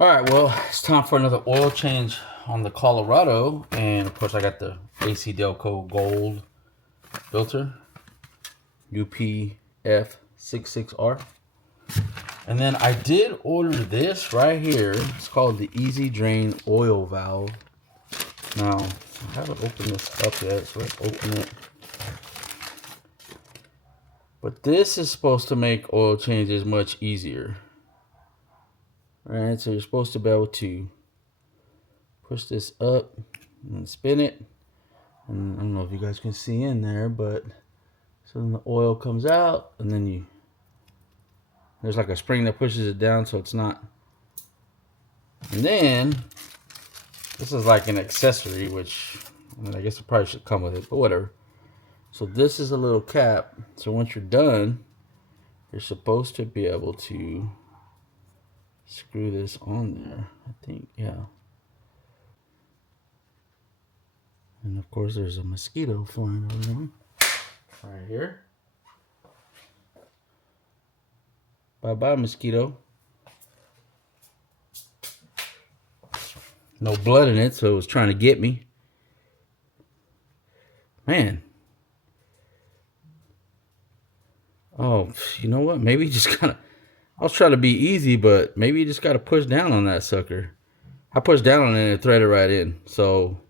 All right, well, it's time for another oil change on the Colorado, and of course I got the AC Delco Gold filter, UPF66R. And then I did order this right here. It's called the Easy Drain Oil Valve. Now, I haven't opened this up yet, so let's open it. But this is supposed to make oil changes much easier. Alright, so you're supposed to be able to push this up and spin it. And I don't know if you guys can see in there, but so then the oil comes out, and then there's like a spring that pushes it down so it's not. And then this is like an accessory, which I guess it probably should come with it, but whatever. So this is a little cap. So once you're done, you're supposed to be able to screw this on there. I think, yeah. And of course, there's a mosquito flying around right here. Bye-bye, mosquito. No blood in it, so it was trying to get me. Man. Oh, you know what? Maybe you just gotta... I was trying to be easy, but maybe you just gotta push down on that sucker. I pushed down on it and it threaded right in. So,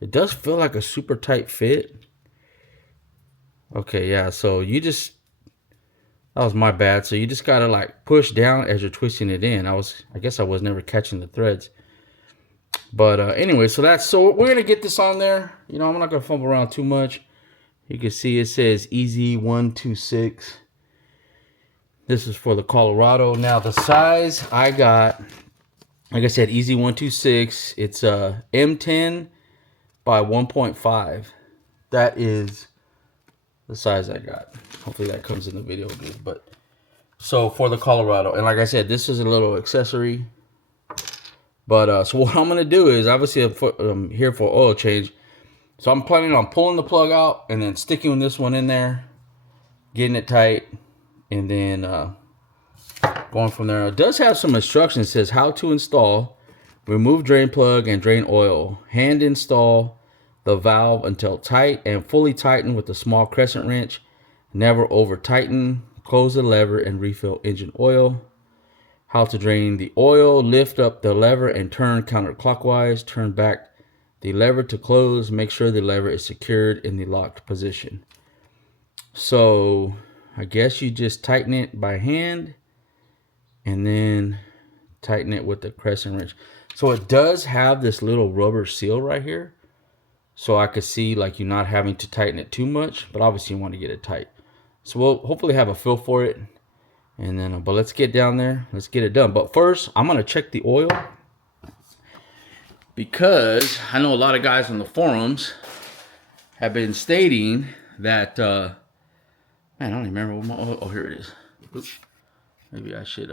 it does feel like a super tight fit. Okay, yeah, so you just... That was my bad. So you just gotta like push down as you're twisting it in. I guess I was never catching the threads. But anyway, so we're gonna get this on there. You know, I'm not gonna fumble around too much. You can see it says EZ126. This is for the Colorado. Now the size I got, like I said, EZ126. It's a M10 by 1.5. That is the size I got. Hopefully that comes in the video good. But so for the Colorado, and like I said, this is a little accessory. But so what I'm gonna do is, obviously I'm here for oil change, so I'm planning on pulling the plug out and then sticking this one in there, getting it tight, and then going from there. It does have some instructions. It says how to install, remove drain plug and drain oil, hand install the valve until tight and fully tighten with a small crescent wrench, never over tighten, close the lever and refill engine oil. How to drain the oil, lift up the lever and turn counterclockwise, turn back the lever to close, make sure the lever is secured in the locked position. So I guess you just tighten it by hand and then tighten it with the crescent wrench. So it does have this little rubber seal right here, so I could see like you're not having to tighten it too much, but obviously you want to get it tight. So we'll hopefully have a feel for it. And then, but let's get down there. Let's get it done. But first, I'm going to check the oil, because I know a lot of guys on the forums have been stating that, man, I don't even remember what my oil, oh, here it is. Oops. Maybe I should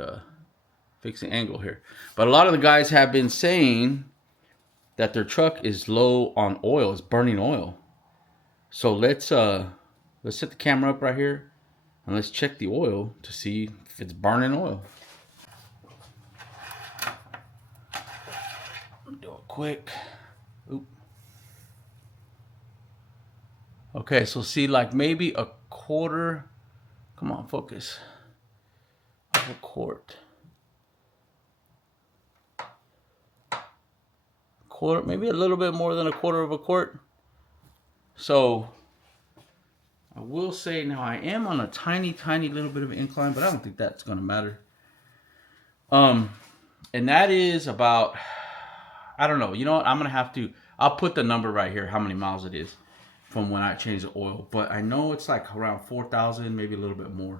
fix the angle here. But a lot of the guys have been saying that their truck is low on oil. It's burning oil. So let's set the camera up right here. And let's check the oil to see if it's burning oil. Do it quick. Oop. Okay, so see, like maybe a quarter. Come on, focus. Of a quart. Quarter, maybe a little bit more than a quarter of a quart. So I will say, now I am on a tiny little bit of an incline, but I don't think that's gonna matter. And that is about, I don't know, you know what, I'm gonna have to, I'll put the number right here, how many miles it is from when I changed the oil, but I know it's like around 4,000, maybe a little bit more.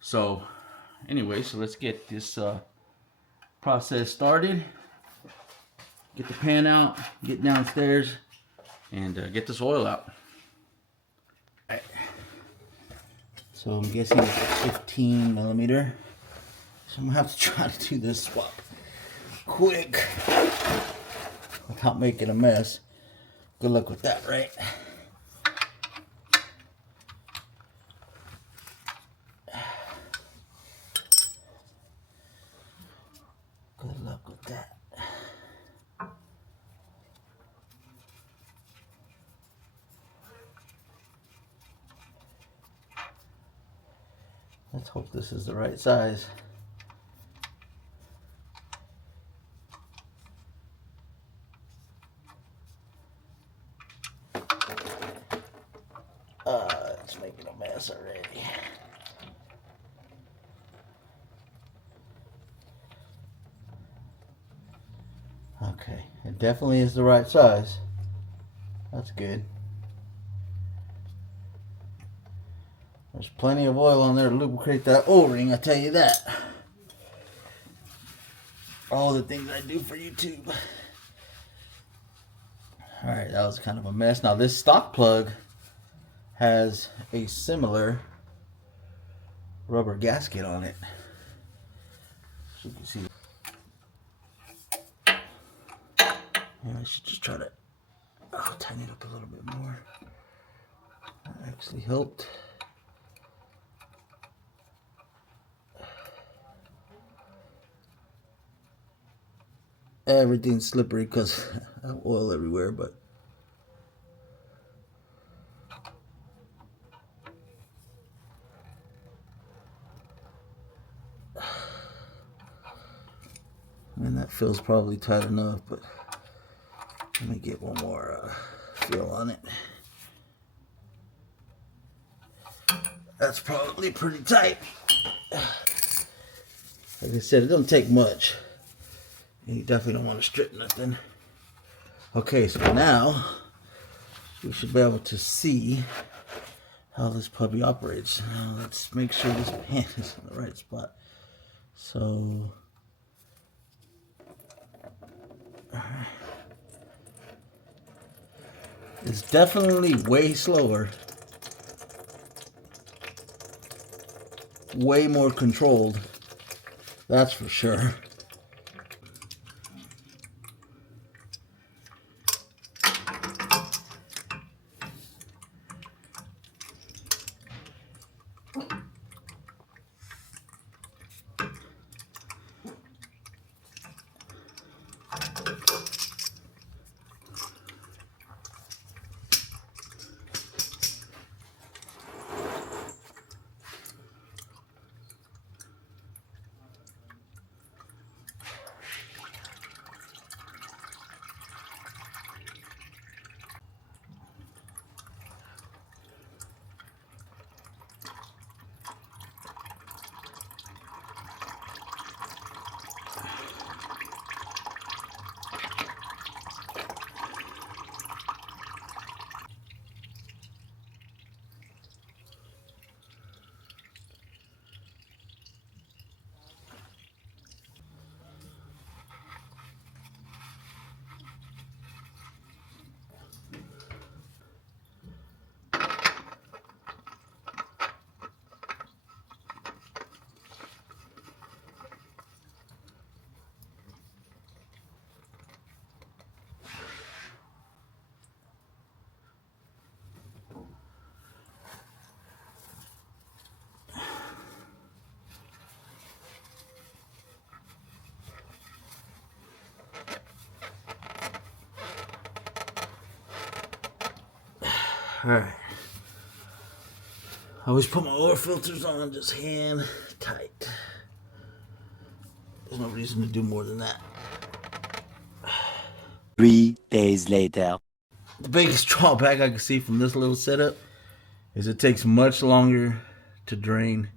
So anyway, so let's get this process started. Get the pan out, get downstairs, and get this oil out. So I'm guessing it's 15 millimeter. So I'm gonna have to try to do this swap quick without making a mess. Good luck with that, right? Good luck with that. Let's hope this is the right size. It's making a mess already. Okay, it definitely is the right size. That's good. There's plenty of oil on there to lubricate that O-ring, I tell you that. All the things I do for YouTube. Alright, that was kind of a mess. Now this stock plug has a similar rubber gasket on it. So you can see. Yeah, I should just try to tighten it up a little bit more. That actually helped. Everything's slippery because I have oil everywhere, but and that feels probably tight enough, but let me get one more feel on it. That's probably pretty tight. Like I said, it doesn't take much. And you definitely don't want to strip nothing. Okay, so now we should be able to see how this puppy operates. Now let's make sure this pan is in the right spot. So, it's definitely way slower, way more controlled, that's for sure. Alright. I always put my oil filters on just hand tight. There's no reason to do more than that. 3 days later. The biggest drawback I can see from this little setup is it takes much longer to drain.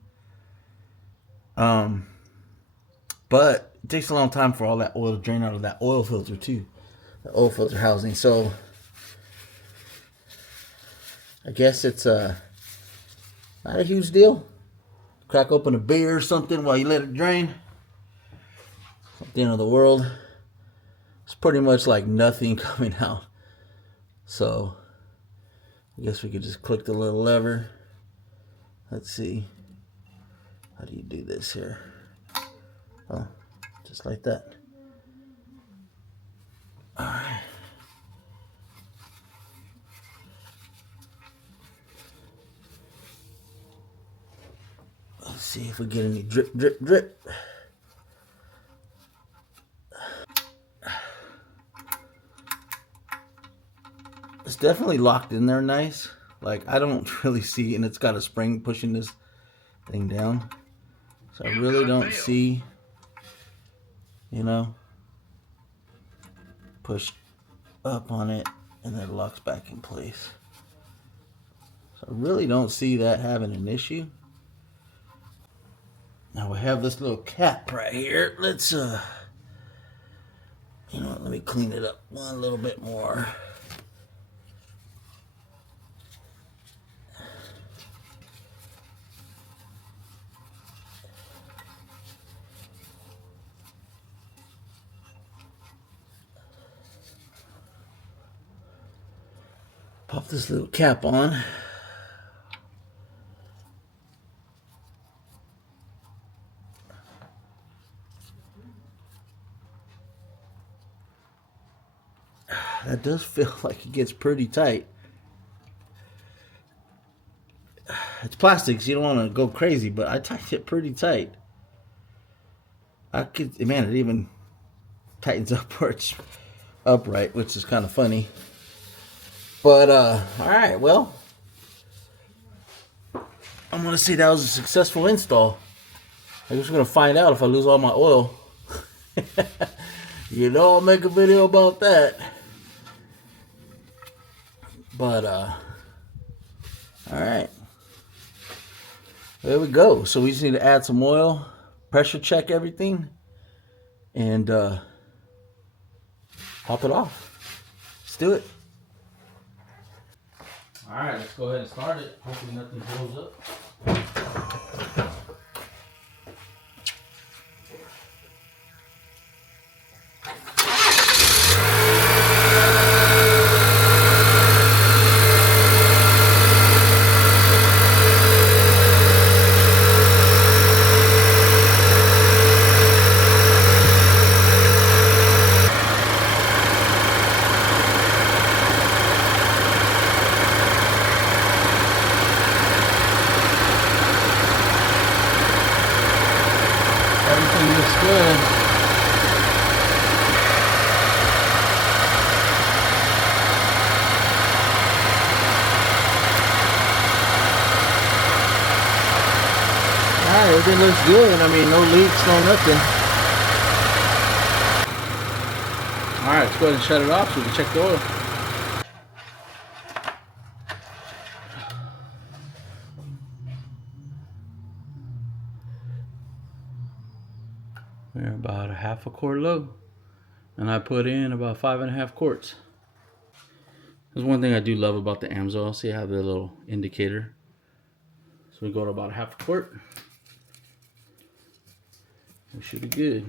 But it takes a long time for all that oil to drain out of that oil filter too. The oil filter housing. So I guess it's not a huge deal. Crack open a beer or something while you let it drain. At the end of the world. It's pretty much like nothing coming out. So I guess we could just click the little lever. Let's see. How do you do this here? Oh, just like that. Alright. Let's see if we get any drip, drip, drip. It's definitely locked in there nice. Like, I don't really see, and it's got a spring pushing this thing down. So I really don't see, you know, push up on it and then it locks back in place. So I really don't see that having an issue. Now we have this little cap right here. Let's, let me clean it up one little bit more. Pop this little cap on. That does feel like it gets pretty tight. It's plastic, so you don't want to go crazy, but I tightened it pretty tight. Man, it even tightens up where it's upright, which is kind of funny. But, alright, well, I'm going to say that was a successful install. I guess we're going to find out if I lose all my oil. I'll make a video about that. But, alright. There we go. So we just need to add some oil, pressure check everything, and pop it off. Let's do it. Alright, let's go ahead and start it. Hopefully nothing blows up. Everything looks good. Alright, everything looks good. I mean, no leaks, no nothing. Alright, let's go ahead and shut it off so we can check the oil. We're about a half a quart low. And I put in about 5.5 quarts. There's one thing I do love about the AMSOIL. See, I have the little indicator. So we go to about a half a quart. We should be good.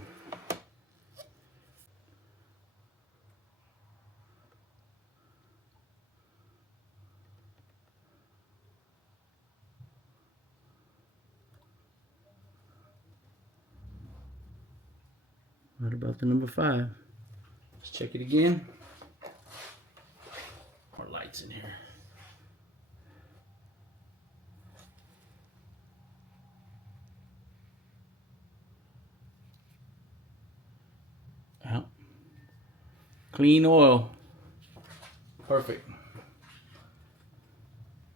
Right about the number 5. Let's check it again. More lights in here. Well, clean oil. Perfect.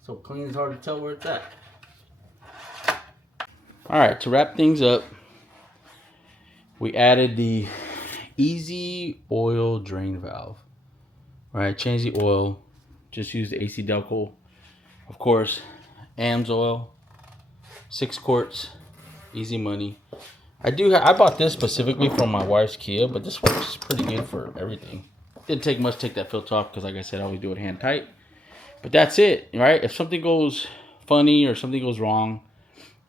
So clean, it's hard to tell where it's at. Alright, to wrap things up, we added the easy oil drain valve. Alright, change the oil. Just use the AC Delco. Of course, AMSOIL. 6 quarts. Easy money. I bought this specifically for my wife's Kia, but this works pretty good for everything. Didn't take much to take that filter off because, like I said, I always do it hand tight. But that's it, right? If something goes funny or something goes wrong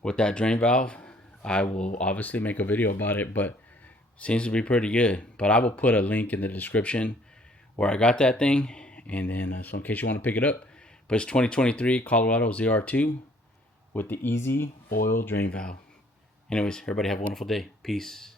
with that drain valve, I will obviously make a video about it, but seems to be pretty good. But I will put a link in the description where I got that thing, and then so in case you want to pick it up. But it's 2023 Colorado Zr2 with the easy oil drain valve. Anyways, everybody have a wonderful day. Peace.